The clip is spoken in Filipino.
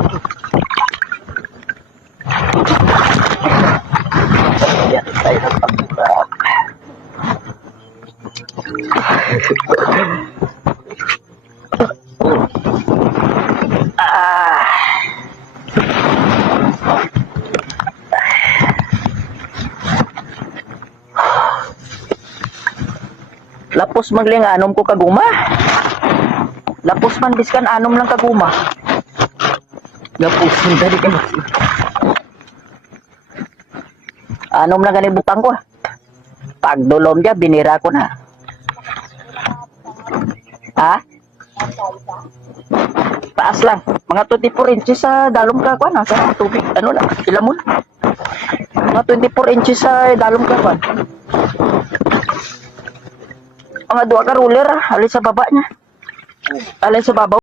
Yan tayo ng pagbuka. Lapos magling anom ko kaguma. Lapos man biskan anom lang kaguma. Lapos man dali ka mas. Anom lang gani butang ko. Pagdulom dia binira ko na. Ha? Taas lang. Mga 24 inches sa dalom ka kuan sa tubig. Ano lang, ilamon. Mga 24 inches sa dalom ka kuan. Mga dua ka ruler, alin sa baba niya. Alin sa babaw.